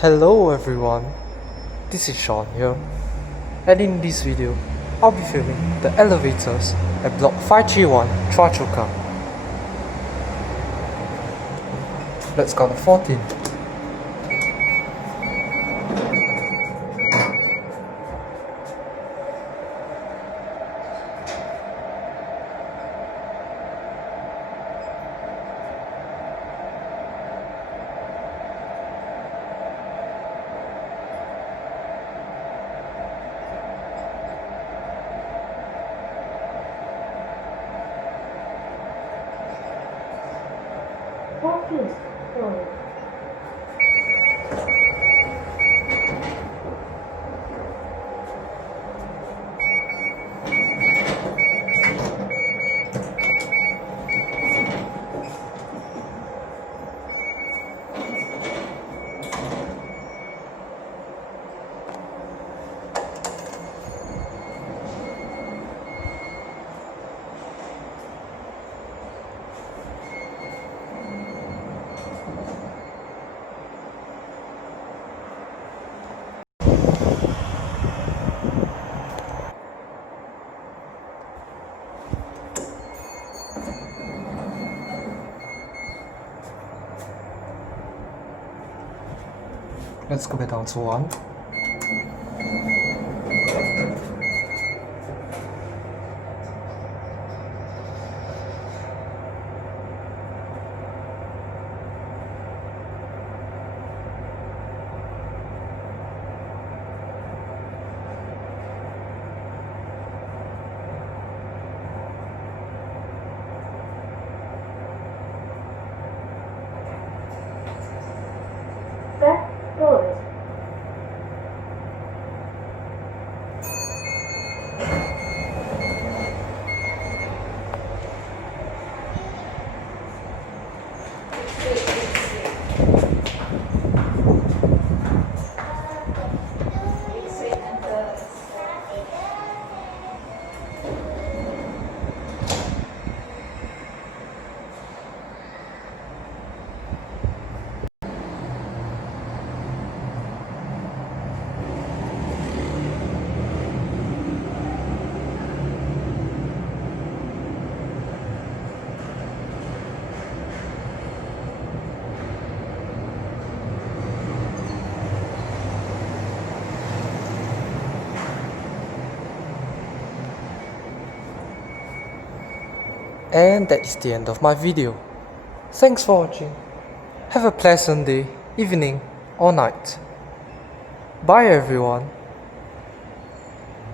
Hello everyone, this is Sean here, and in this video, I'll be filming the elevators at Block 531 Choa Chu Kang. Let's count to 14. Let's go back down to 1. Good. And that is the end of my video. Thanks for watching. Have a pleasant day, evening or night. Bye everyone.